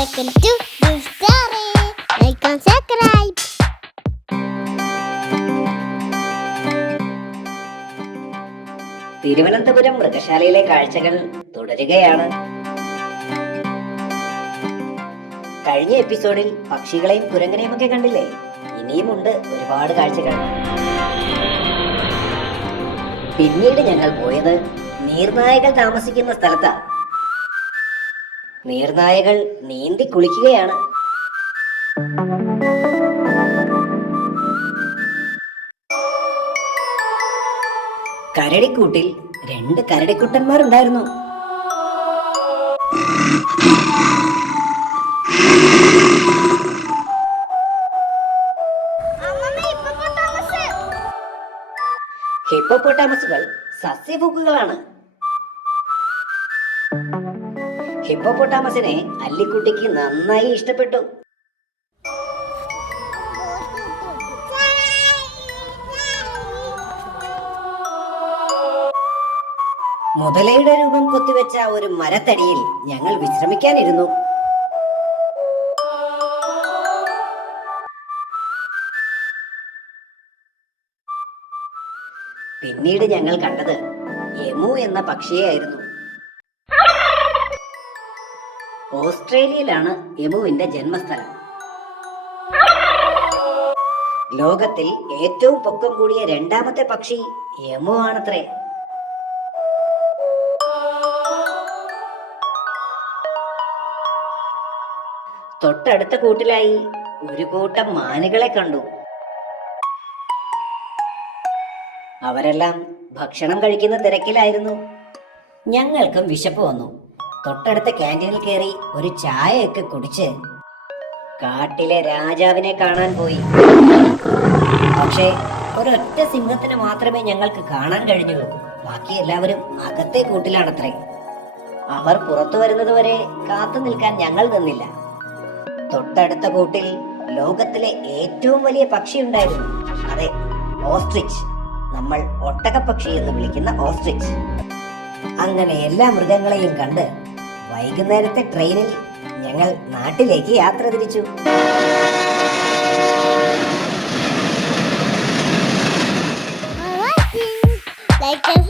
Welcome to Blue Story. Like and subscribe. Thiruvananthapuram മൃഗശാലയിലെ കാഴ്ചകൾ തുടരുകയാണ്. കഴിഞ്ഞ എപ്പിസോഡിൽ പക്ഷികളെയും കുരങ്ങനെയും ഒക്കെ കണ്ടില്ലേ? ഇനിയുമുണ്ട് ഒരുപാട് കാഴ്ചകൾ. പിന്നീട് ഞങ്ങൾ പോയത് നീർനായകൾ താമസിക്കുന്ന സ്ഥലത്താ. നീർനായകൾ നീന്തി കുളിക്കുകയാണ്. കരടിക്കൂട്ടിൽ 2 കരടിക്കുട്ടന്മാരുണ്ടായിരുന്നു. ഹിപ്പോപ്പൊട്ടാമസുകൾ സസ്യഭുക്കുകളാണ്. ഹിപ്പോപ്പൊട്ടാമസിനെ അല്ലിക്കുട്ടിക്ക് നന്നായി ഇഷ്ടപ്പെട്ടു. മുതലയുടെ രൂപം കൊത്തിവെച്ച ഒരു മരത്തടിയിൽ ഞങ്ങൾ വിശ്രമിക്കാനിരുന്നു. പിന്നീട് ഞങ്ങൾ കണ്ടത് എമു എന്ന പക്ഷിയെയായിരുന്നു. ഓസ്ട്രേലിയയിലാണ് എമുവിന്റെ ജന്മസ്ഥലം. ലോകത്തിൽ ഏറ്റവും പൊക്കം കൂടിയ 2ാമത്തെ പക്ഷി എമു ആണത്രേ. തൊട്ടടുത്ത കൂട്ടിലായി ഒരു കൂട്ടം മാനുകളെ കണ്ടു. അവരെല്ലാം ഭക്ഷണം കഴിക്കുന്ന തിരക്കിലായിരുന്നു. ഞങ്ങൾക്കും വിശപ്പ് വന്നു. തൊട്ടടുത്ത ക്യാൻറ്റീനിൽ കയറി ഒരു ചായയൊക്കെ കുടിച്ച് കാട്ടിലെ രാജാവിനെ കാണാൻ പോയി. പക്ഷേ ഒരൊറ്റ സിംഹത്തിനെ മാത്രമേ ഞങ്ങൾക്ക് കാണാൻ കഴിഞ്ഞുള്ളൂ. ബാക്കി എല്ലാവരും അകത്തെ കൂട്ടിലാണത്രേ. അവർ പുറത്തു വരുന്നത് വരെ കാത്തു നിൽക്കാൻ ഞങ്ങൾ നിന്നില്ല. തൊട്ടടുത്ത കൂട്ടിൽ ലോകത്തിലെ ഏറ്റവും വലിയ പക്ഷി ഉണ്ടായിരുന്നു. അതെ, ഓസ്ട്രിച്ച്. നമ്മൾ ഒട്ടകപ്പക്ഷി എന്ന് വിളിക്കുന്ന ഓസ്ട്രിച്ച്. അങ്ങനെ എല്ലാ മൃഗങ്ങളെയും കണ്ട് വൈകുന്നേരത്തെ ട്രെയിനിൽ ഞങ്ങൾ നാട്ടിലേക്ക് യാത്ര തിരിച്ചു. Like and